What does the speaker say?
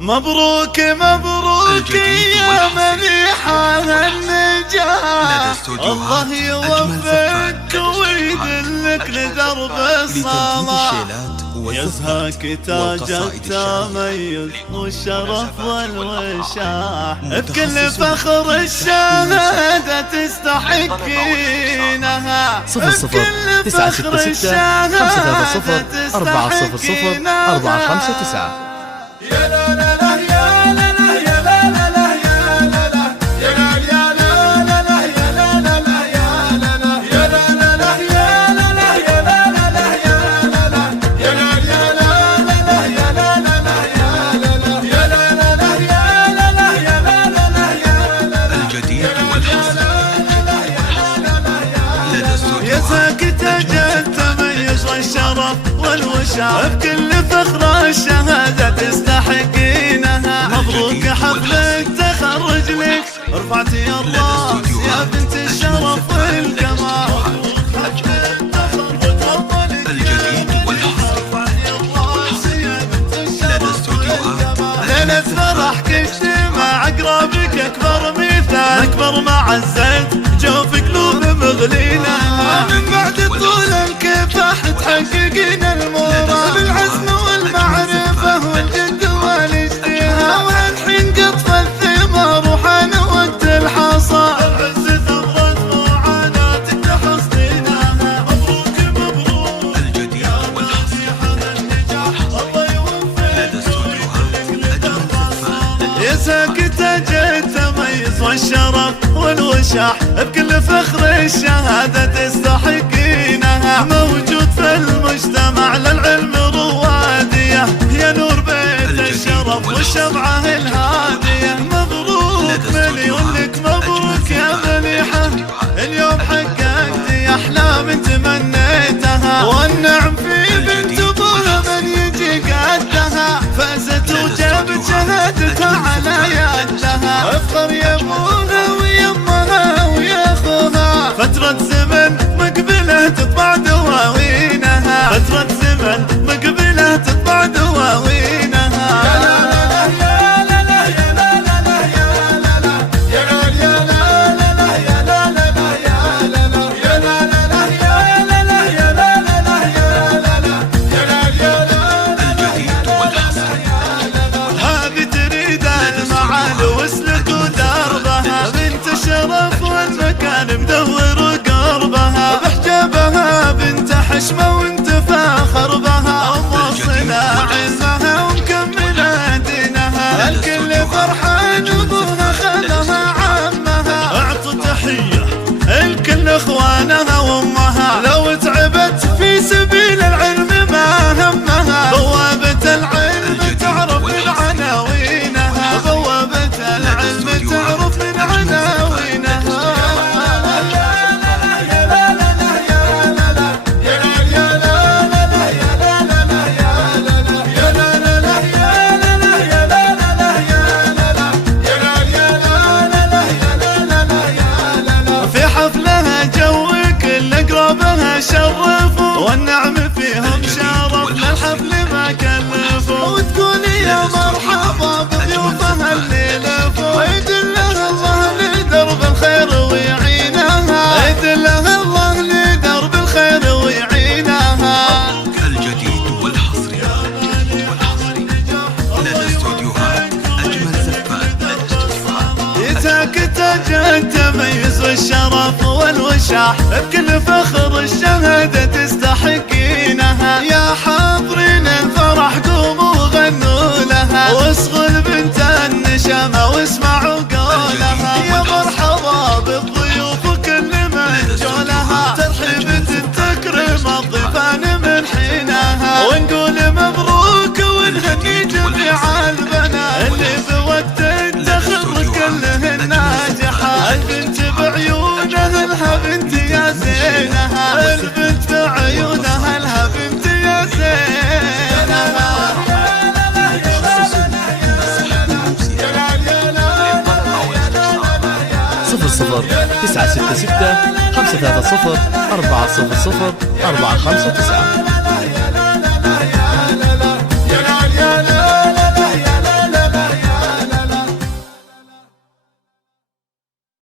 مبروك مبروك يا مليحة النجاح، الله يوفقك ويدلك لدرب الصلاح، يزهاك تاج التميز والشرف والوشاح، بكل فخر الشهادة تستحقينها، 00 966 530 400 459. يا لا لا لا يا لا لا يا لا لا لا يا لا لا يا لا يا لا لا لا يا لا لا لا يا لا لا يا لا لا لا يا لا لا يا لا لا لا يا لا لا يا لا يا لا لا لا يا لا لا لا يا لا لا يا لا لا لا يا لا لا يا لا لا لا يا لا لا الجديد والحصري لدى الصوت يا ساكت أجل تميز والشرف والوشاح، بكل فخر الشهادة تستحقينها، مبروك حفل التخرج لك رفعتي الراس يا بنت الشرف والكمال، الجديد والحصري لدى استوديوهات ليلة فرحك اجتماع أقربك أكبر مثال، أكبر معزة جوف قلوب مغلينا، من بعد طول الكفاح تحققين المراد بالعزم والمعرفة والجد والاجتهاد، والحين قطف الثمار وحان وقت الحصاد، العز ثمرة معاناتك تحصدينها، مبروك مبروك الجديد والحصري الله يوفقك لدى استوديوهات أجمل زفات يا ساكت أجل تميز والشرف والوشاح، بكل فخر الشهادة تستحقينها، موجود في المجتمع للعلم روادية، يا نور بيت الشرف والشمعة الهادية، مبروك مليون لك مبروك يا مليحة، اليوم حققتي أحلام تمنيتها، والنعم في بنت أبوها من يجي قدها، فازت وجابت شهادتها على يدها، افخر يا أبوها ويمها ويا أخوها، فترة زمن مقبله تطبع دواوينها، فترة زمن مقبله تطبع دواوينها، يا لا لا لا يا لا لا يا لا لا لا يا لا لا يا لا يا لا لا لا يا لا لا لا يا لا لا يا لا لا لا يا لا لا يا لا لا لا يا لا لا يا لا يا لا الجديد والحصري هذه تريد المعالي واسلكوا دربها، بنت شرف والمكان مدور قربها، بحجابها بنت حشمة وانت فاخر بها، وموصلة عزها ومكملة دينها، الكل فرحان ابوها خلها عمها، اعطوا تحية الكل اخوانها وامها، لو تعبت في سبيل العلم ما همها، بوابة العلم تعرف من عناوينها، بوابة العلم تعرف من عناوينها، في حفلها جوك اللي قربها شرفوا، والنعم فيهم شرف للحفل ما كلفوا، وتقولي يا مرحبا بضيوفها اللي لفوا، يدلها الله لدرب الخير ويعينها، يدلها الله لدرب الخير ويعينها، الجديد والحصري لدى استوديوهات أجمل زفات يتاك تاج التميز والشرف والوشاح، بكل فخر الشهادة تستحقينها، يا حاضرين الفرح قوموا غنوا لها، واصغوا البنت النشامة واسمعوا قولها، يا مرحبا بالضيوف وكل من جولها، ترحيبة التكريم الضيفان من حينها، ونقول مبروك ونهني جميع البنات اللي بوقت التخرج كلهن ناجحة، البنت بعيونها لها بنت يا زينها، البنت بعيونها لها بنت يا زينها، 00 966 530 400 459.